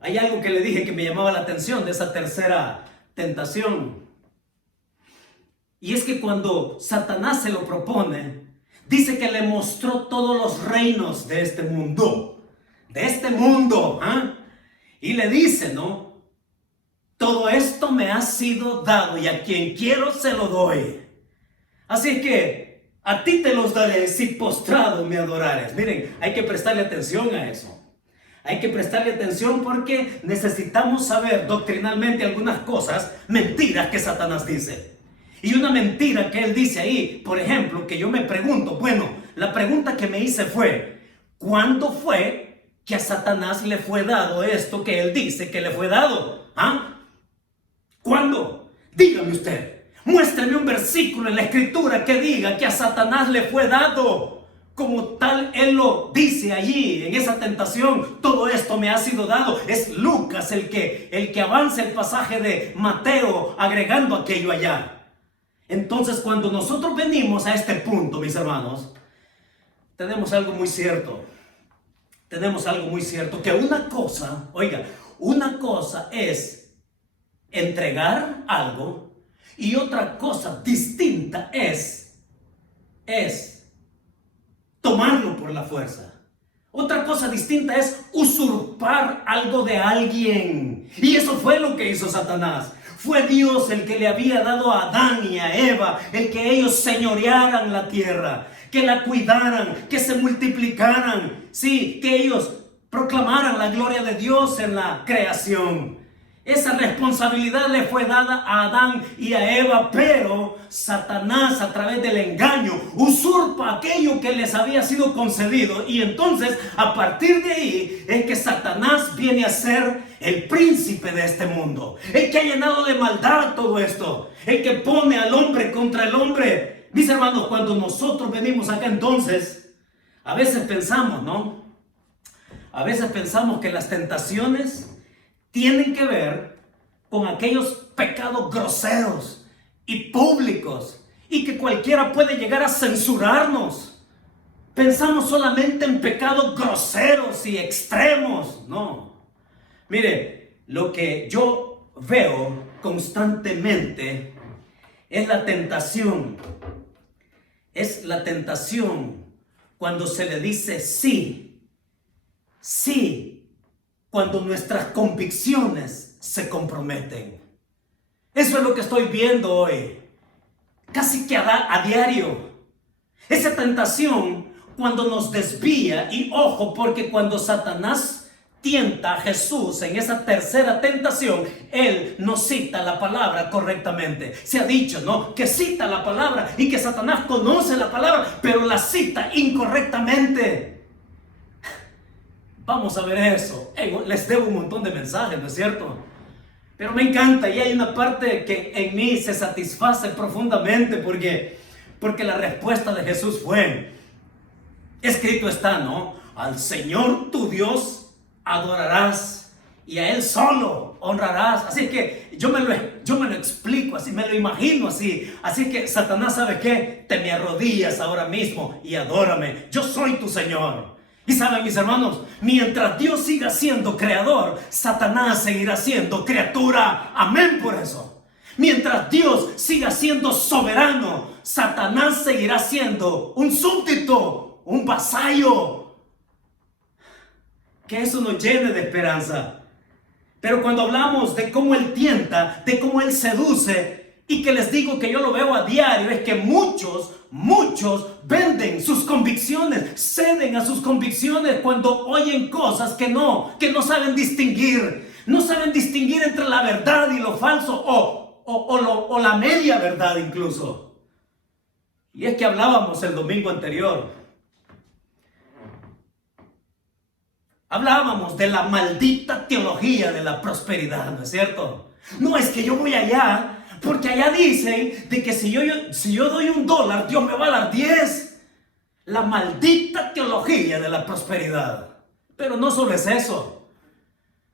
Hay algo que le dije que me llamaba la atención de esa tercera tentación. Y es que cuando Satanás se lo propone, dice que le mostró todos los reinos de este mundo. De este mundo. Y le dice, ¿no? Todo esto me ha sido dado y a quien quiero se lo doy. Así que a ti te los daré si postrado me adorares. Miren, hay que prestarle atención a eso. Hay que prestarle atención porque necesitamos saber doctrinalmente algunas cosas, mentiras que Satanás dice. Y una mentira que él dice ahí, por ejemplo, que yo me pregunto, bueno, la pregunta que me hice fue, ¿cuándo fue que a Satanás le fue dado esto que él dice que le fue dado? ¿Cuándo? Dígame usted, muéstrame un versículo en la Escritura que diga que a Satanás le fue dado. Como tal, él lo dice allí, en esa tentación, todo esto me ha sido dado. Es Lucas el que avanza el pasaje de Mateo, agregando aquello allá. Entonces, cuando nosotros venimos a este punto, mis hermanos, tenemos algo muy cierto. Tenemos algo muy cierto, que una cosa, oiga, una cosa es entregar algo y otra cosa distinta es tomarlo por la fuerza. Otra cosa distinta es usurpar algo de alguien. Y eso fue lo que hizo Satanás. Fue Dios el que le había dado a Adán y a Eva, el que ellos señorearan la tierra, que la cuidaran, que se multiplicaran, sí, que ellos proclamaran la gloria de Dios en la creación. Esa responsabilidad le fue dada a Adán y a Eva, pero Satanás, a través del engaño, usurpa aquello que les había sido concedido. Y entonces, a partir de ahí, es que Satanás viene a ser el príncipe de este mundo, el que ha llenado de maldad todo esto, el que pone al hombre contra el hombre. Mis hermanos, cuando nosotros venimos acá entonces A veces pensamos, ¿no? A veces pensamos que las tentaciones tienen que ver con aquellos pecados groseros y públicos y que cualquiera puede llegar a censurarnos. Pensamos solamente en pecados groseros y extremos. No. Mire, lo que yo veo constantemente es la tentación. Es la tentación cuando se le dice sí. Sí, cuando nuestras convicciones se comprometen. Eso es lo que estoy viendo hoy, casi que a diario. Esa tentación cuando nos desvía, y ojo, porque cuando Satanás tienta a Jesús en esa tercera tentación, él no cita la palabra correctamente. Se ha dicho, ¿no?, que cita la palabra y que Satanás conoce la palabra, pero la cita incorrectamente. Vamos a ver eso. Les debo un montón de mensajes, ¿no es cierto? Pero me encanta, y hay una parte que en mí se satisface profundamente porque la respuesta de Jesús fue, escrito está, ¿no? Al Señor tu Dios adorarás y a Él solo honrarás. Así que yo me lo explico así, me lo imagino así. Así que Satanás, ¿sabe qué? Te me arrodillas ahora mismo y adórame. Yo soy tu Señor. Y saben, mis hermanos, mientras Dios siga siendo creador, Satanás seguirá siendo criatura. Amén por eso. Mientras Dios siga siendo soberano, Satanás seguirá siendo un súbdito, un vasallo. Que eso nos llene de esperanza. Pero cuando hablamos de cómo Él tienta, de cómo Él seduce, y que les digo que yo lo veo a diario, es que muchos venden sus convicciones, ceden a sus convicciones cuando oyen cosas que no saben distinguir. No saben distinguir entre la verdad y lo falso, o la media verdad incluso. Y es que hablábamos el domingo anterior. Hablábamos de la maldita teología de la prosperidad, ¿no es cierto? No es que yo voy allá porque allá dicen de que si yo doy $1, Dios me va a dar 10. La maldita teología de la prosperidad. Pero no solo es eso.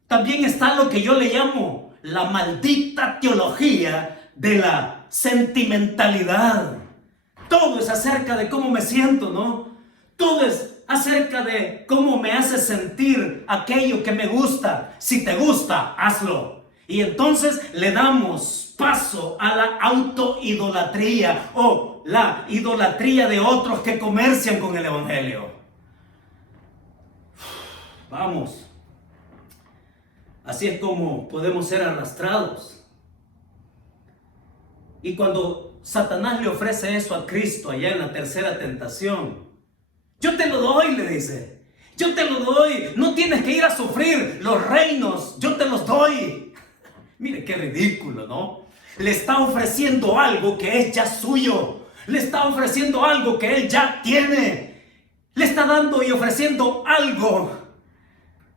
También está lo que yo le llamo la maldita teología de la sentimentalidad. Todo es acerca de cómo me siento, ¿no? Todo es acerca de cómo me hace sentir aquello que me gusta. Si te gusta, hazlo. Y entonces le damos paso a la autoidolatría o la idolatría de otros que comercian con el evangelio. Vamos. Así es como podemos ser arrastrados. Y cuando Satanás le ofrece eso a Cristo allá en la tercera tentación, yo te lo doy, le dice. Yo te lo doy. No tienes que ir a sufrir los reinos. Yo te los doy. Mire qué ridículo, ¿no? Le está ofreciendo algo que es ya suyo. Le está ofreciendo algo que él ya tiene. Le está dando y ofreciendo algo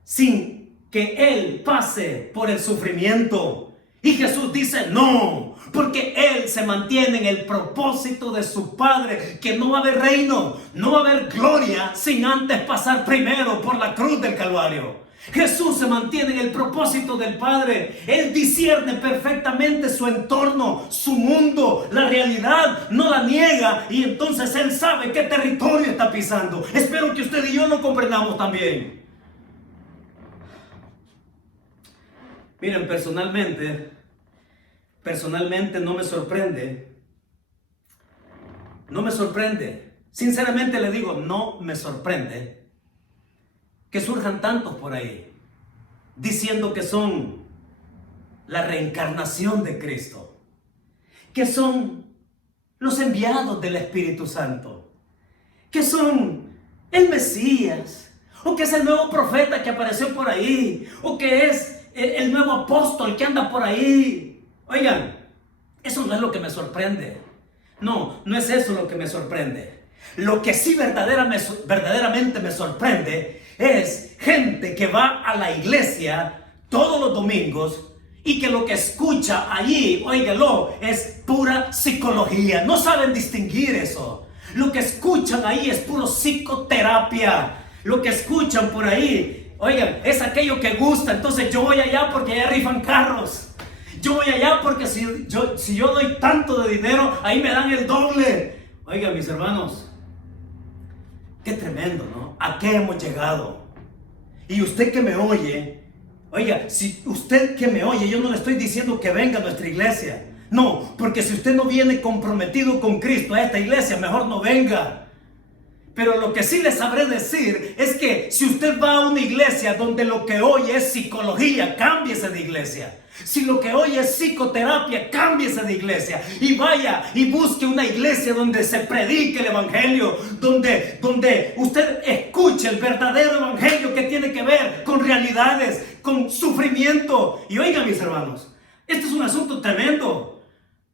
sin que él pase por el sufrimiento. Y Jesús dice no, porque él se mantiene en el propósito de su Padre, que no va a haber reino, no va a haber gloria sin antes pasar primero por la cruz del Calvario. Jesús se mantiene en el propósito del Padre. Él discierne perfectamente su entorno, su mundo, la realidad, no la niega, y entonces Él sabe qué territorio está pisando. Espero que usted y yo lo comprendamos también. Miren, personalmente no me sorprende. No me sorprende. Sinceramente le digo, no me sorprende que surjan tantos por ahí diciendo que son la reencarnación de Cristo, que son los enviados del Espíritu Santo, que son el Mesías, o que es el nuevo profeta que apareció por ahí, o que es el nuevo apóstol que anda por ahí. Oigan, eso no es lo que me sorprende. No es eso lo que me sorprende. Lo que sí verdaderamente me sorprende es gente que va a la iglesia todos los domingos y que lo que escucha allí, óigalo, es pura psicología. No saben distinguir eso. Lo que escuchan ahí es puro psicoterapia. Lo que escuchan por ahí, oigan, es aquello que gusta. Entonces yo voy allá porque allá rifan carros. Yo voy allá porque si yo doy tanto de dinero, ahí me dan el doble. Oigan, mis hermanos, qué tremendo, ¿no? ¿A qué hemos llegado? Y usted que me oye, oiga, si usted que me oye, yo no le estoy diciendo que venga a nuestra iglesia. No, porque si usted no viene comprometido con Cristo a esta iglesia, mejor no venga. Pero lo que sí les sabré decir es que si usted va a una iglesia donde lo que oye es psicología, cámbiese de iglesia. Si lo que oye es psicoterapia, cámbiese de iglesia. Y vaya y busque una iglesia donde se predique el evangelio, donde usted escuche el verdadero evangelio que tiene que ver con realidades, con sufrimiento. Y oigan, mis hermanos, este es un asunto tremendo.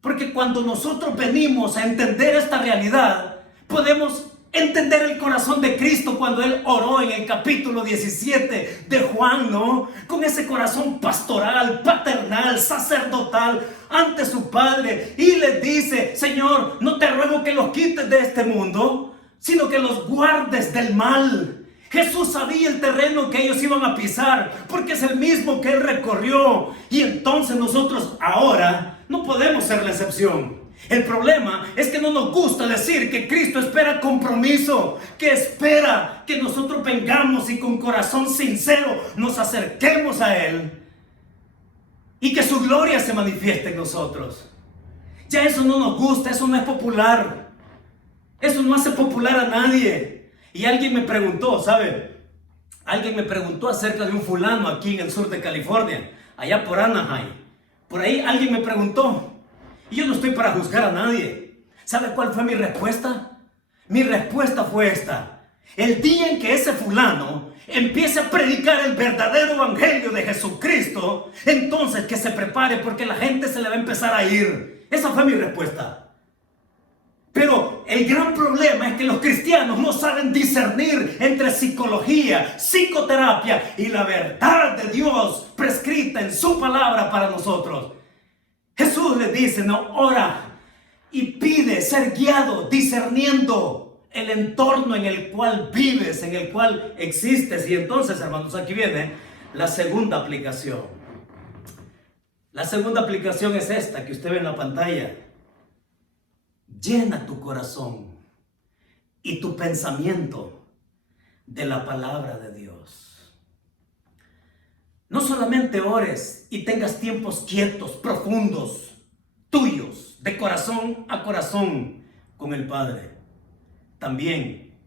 Porque cuando nosotros venimos a entender esta realidad, podemos entender el corazón de Cristo cuando Él oró en el capítulo 17 de Juan, ¿no? Con ese corazón pastoral, paternal, sacerdotal ante su Padre. Y le dice: Señor, no te ruego que los quites de este mundo, sino que los guardes del mal. Jesús sabía el terreno que ellos iban a pisar, porque es el mismo que Él recorrió. Y entonces nosotros ahora no podemos ser la excepción. El problema es que no nos gusta decir que Cristo espera compromiso, que espera que nosotros vengamos y con corazón sincero nos acerquemos a Él y que su gloria se manifieste en nosotros. Ya eso no nos gusta, eso no es popular. Eso no hace popular a nadie. Y alguien me preguntó, ¿sabe? Alguien me preguntó acerca de un fulano aquí en el sur de California, allá por Anaheim. Por ahí alguien me preguntó. Y yo no estoy para juzgar a nadie. ¿Sabe cuál fue mi respuesta? Mi respuesta fue esta: el día en que ese fulano empiece a predicar el verdadero evangelio de Jesucristo, entonces que se prepare, porque la gente se le va a empezar a ir. Esa fue mi respuesta. Pero el gran problema es que los cristianos no saben discernir entre psicología, psicoterapia y la verdad de Dios prescrita en su palabra para nosotros. Jesús les dice: no, ora y pide ser guiado, discerniendo el entorno en el cual vives, en el cual existes. Y entonces, hermanos, aquí viene la segunda aplicación. La segunda aplicación es esta que usted ve en la pantalla. Llena tu corazón y tu pensamiento de la palabra de Dios. No solamente ores y tengas tiempos quietos, profundos, tuyos, de corazón a corazón con el Padre. También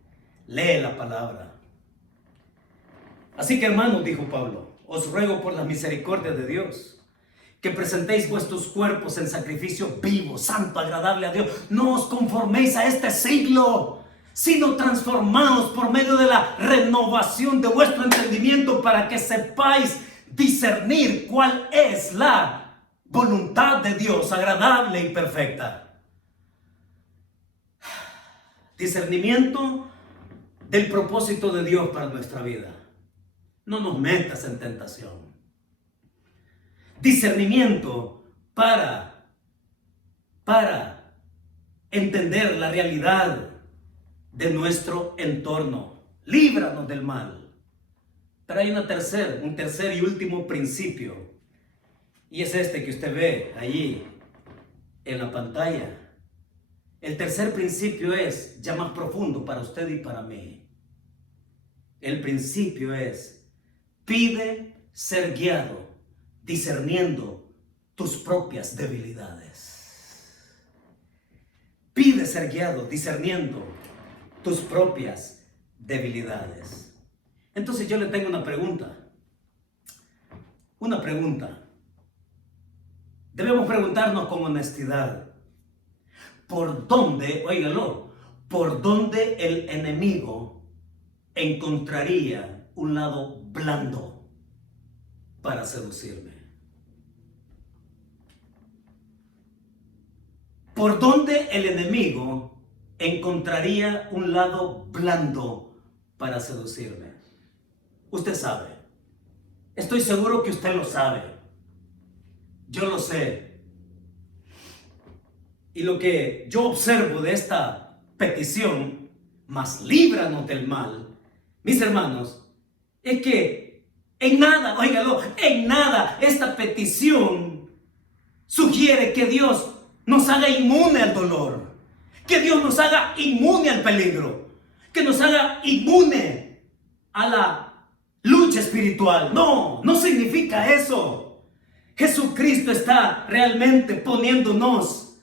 lee la palabra. Así que, hermanos, dijo Pablo, os ruego por las misericordias de Dios que presentéis vuestros cuerpos en sacrificio vivo, santo, agradable a Dios. No os conforméis a este siglo, sino transformaos por medio de la renovación de vuestro entendimiento, para que sepáis discernir cuál es la voluntad de Dios, agradable y perfecta. Discernimiento del propósito de Dios para nuestra vida. No nos metas en tentación. Discernimiento para entender la realidad de nuestro entorno. Líbranos del mal. Pero hay un tercer y último principio. Y es este que usted ve allí en la pantalla. El tercer principio es ya más profundo para usted y para mí. El principio es: pide ser guiado, discerniendo tus propias debilidades. Pide ser guiado, discerniendo tus propias debilidades. Entonces yo le tengo una pregunta. Una pregunta. Debemos preguntarnos con honestidad: ¿por dónde, óigalo, por dónde el enemigo encontraría un lado blando para seducirme? ¿Por dónde el enemigo encontraría un lado blando para seducirme? Usted sabe. Estoy seguro que usted lo sabe. Yo lo sé. Y lo que yo observo de esta petición, mas líbranos del mal, mis hermanos, es que en nada, óigalo, en nada esta petición sugiere que Dios nos haga inmune al dolor, que Dios nos haga inmune al peligro, que nos haga inmune a la lucha espiritual. No, no significa eso. Jesucristo está realmente poniéndonos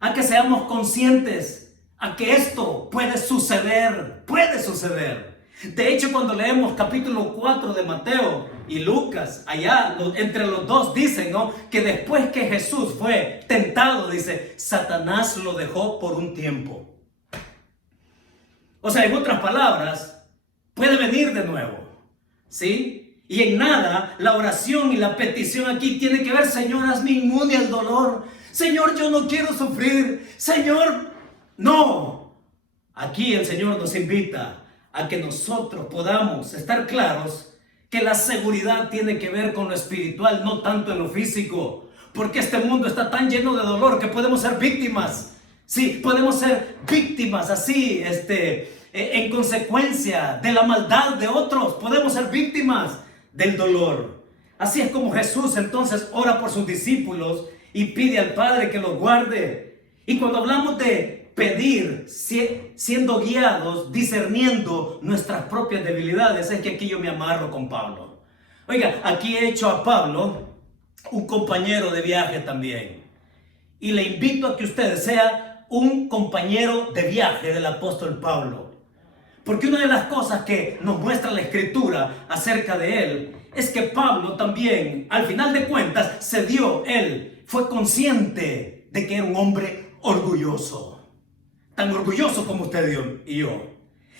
a que seamos conscientes a que esto puede suceder, puede suceder. De hecho, cuando leemos capítulo 4 de Mateo y Lucas, allá entre los dos dicen, ¿no?, que después que Jesús fue tentado, dice, Satanás lo dejó por un tiempo. O sea, en otras palabras, puede venir de nuevo, ¿sí? Y en nada la oración y la petición aquí tiene que ver, Señor, hazme inmune al dolor. Señor, yo no quiero sufrir. Señor, no. Aquí el Señor nos invita a que nosotros podamos estar claros que la seguridad tiene que ver con lo espiritual, no tanto en lo físico. Porque este mundo está tan lleno de dolor que podemos ser víctimas. Sí, podemos ser víctimas así, en consecuencia de la maldad de otros. Podemos ser víctimas del dolor. Así es como Jesús entonces ora por sus discípulos y pide al Padre que los guarde. Y cuando hablamos de pedir, siendo guiados, discerniendo nuestras propias debilidades, es que aquí yo me amarro con Pablo. Oiga, aquí he hecho a Pablo un compañero de viaje también. Y le invito a que usted sea un compañero de viaje del apóstol Pablo. Porque una de las cosas que nos muestra la Escritura acerca de él es que Pablo también, al final de cuentas, él fue consciente de que era un hombre orgulloso. Tan orgulloso como usted y yo.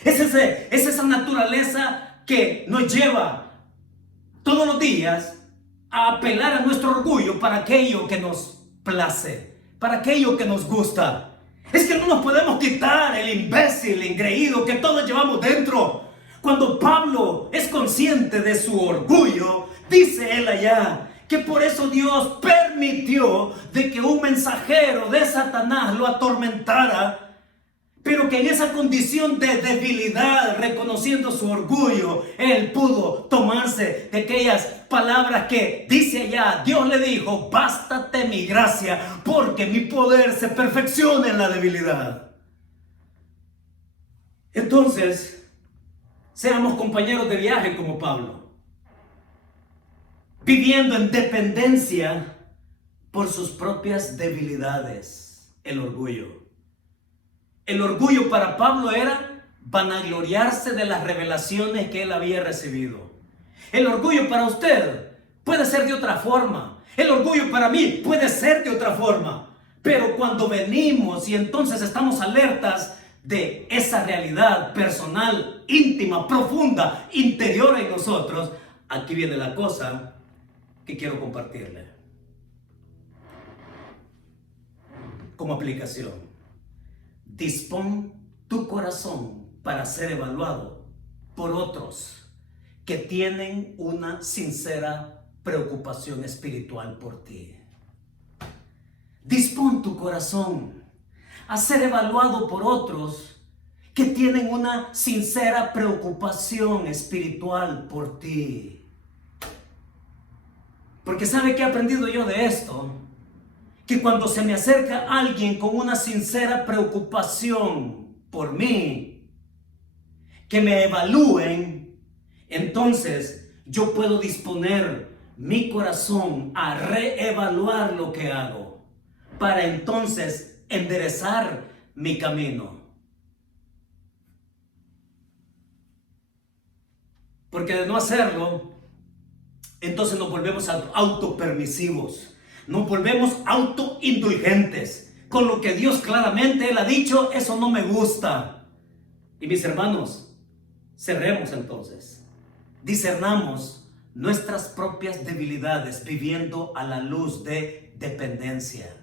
Es esa naturaleza que nos lleva todos los días a apelar a nuestro orgullo para aquello que nos place, para aquello que nos gusta. Es que no nos podemos quitar el imbécil, el engreído que todos llevamos dentro. Cuando Pablo es consciente de su orgullo, dice él allá que por eso Dios permitió de que un mensajero de Satanás lo atormentara, pero que en esa condición de debilidad, reconociendo su orgullo, él pudo tomarse de aquellas palabras que dice allá, Dios le dijo, bástate mi gracia, porque mi poder se perfecciona en la debilidad. Entonces, seamos compañeros de viaje como Pablo, viviendo en dependencia por sus propias debilidades, el orgullo. El orgullo para Pablo era vanagloriarse de las revelaciones que él había recibido. El orgullo para usted puede ser de otra forma. El orgullo para mí puede ser de otra forma. Pero cuando venimos y entonces estamos alertas de esa realidad personal, íntima, profunda, interior en nosotros, aquí viene la cosa que quiero compartirle como aplicación. Dispón tu corazón para ser evaluado por otros que tienen una sincera preocupación espiritual por ti. Dispón tu corazón a ser evaluado por otros que tienen una sincera preocupación espiritual por ti. Porque ¿sabe qué he aprendido yo de esto? Que cuando se me acerca alguien con una sincera preocupación por mí, que me evalúen, entonces yo puedo disponer mi corazón a reevaluar lo que hago, para entonces enderezar mi camino. Porque de no hacerlo, entonces nos volvemos autopermisivos. Nos volvemos autoindulgentes con lo que Dios claramente Él ha dicho, eso no me gusta. Y mis hermanos, cerremos entonces. Discernamos nuestras propias debilidades viviendo a la luz de dependencia.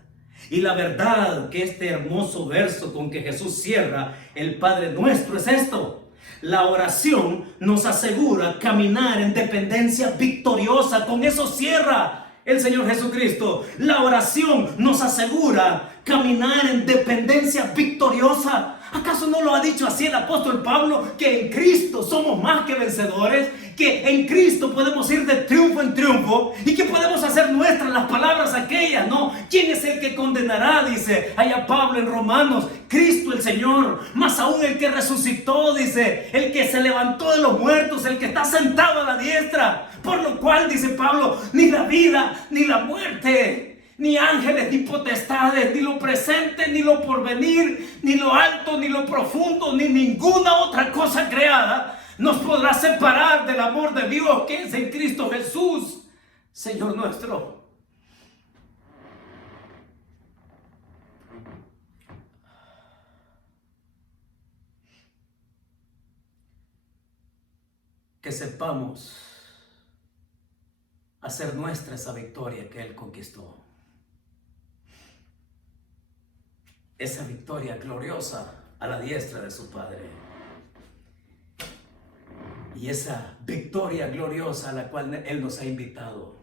Y la verdad que este hermoso verso con que Jesús cierra el Padre Nuestro es esto. La oración nos asegura caminar en dependencia victoriosa. Con eso cierra el Señor Jesucristo. La oración nos asegura caminar en dependencia victoriosa. ¿Acaso no lo ha dicho así el apóstol Pablo, que en Cristo somos más que vencedores, que en Cristo podemos ir de triunfo en triunfo y que podemos hacer nuestras las palabras aquellas, ¿no? ¿Quién es el que condenará? Dice allá Pablo en Romanos. Cristo el Señor, más aún el que resucitó, dice, el que se levantó de los muertos, el que está sentado a la diestra. Por lo cual, dice Pablo, ni la vida ni la muerte, ni ángeles, ni potestades, ni lo presente, ni lo porvenir, ni lo alto, ni lo profundo, ni ninguna otra cosa creada nos podrá separar del amor de Dios que es en Cristo Jesús, Señor nuestro. Que sepamos hacer nuestra esa victoria que Él conquistó. Esa victoria gloriosa a la diestra de su Padre. Y esa victoria gloriosa a la cual Él nos ha invitado.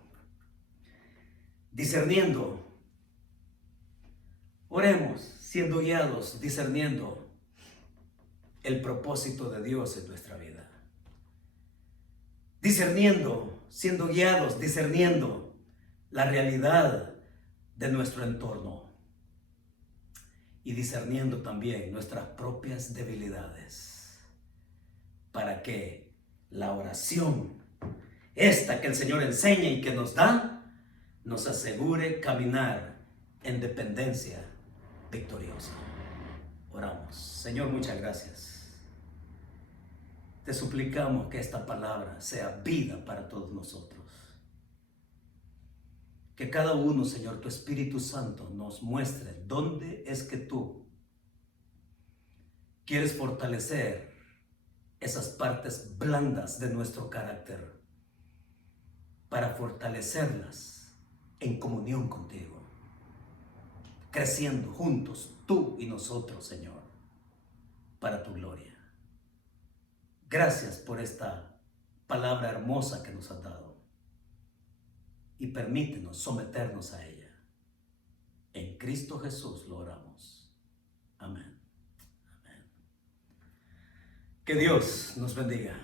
Discerniendo. Oremos, siendo guiados, discerniendo el propósito de Dios en nuestra vida. Discerniendo, siendo guiados, discerniendo la realidad de nuestro entorno. Y discerniendo también nuestras propias debilidades, para que la oración, esta que el Señor enseña y que nos da, nos asegure caminar en dependencia victoriosa. Oramos. Señor, muchas gracias. Te suplicamos que esta palabra sea vida para todos nosotros. Que cada uno, Señor, tu Espíritu Santo nos muestre dónde es que tú quieres fortalecer esas partes blandas de nuestro carácter para fortalecerlas en comunión contigo, creciendo juntos, tú y nosotros, Señor, para tu gloria. Gracias por esta palabra hermosa que nos has dado. Y permítenos someternos a ella. En Cristo Jesús lo oramos. Amén. Amén. Que Dios nos bendiga.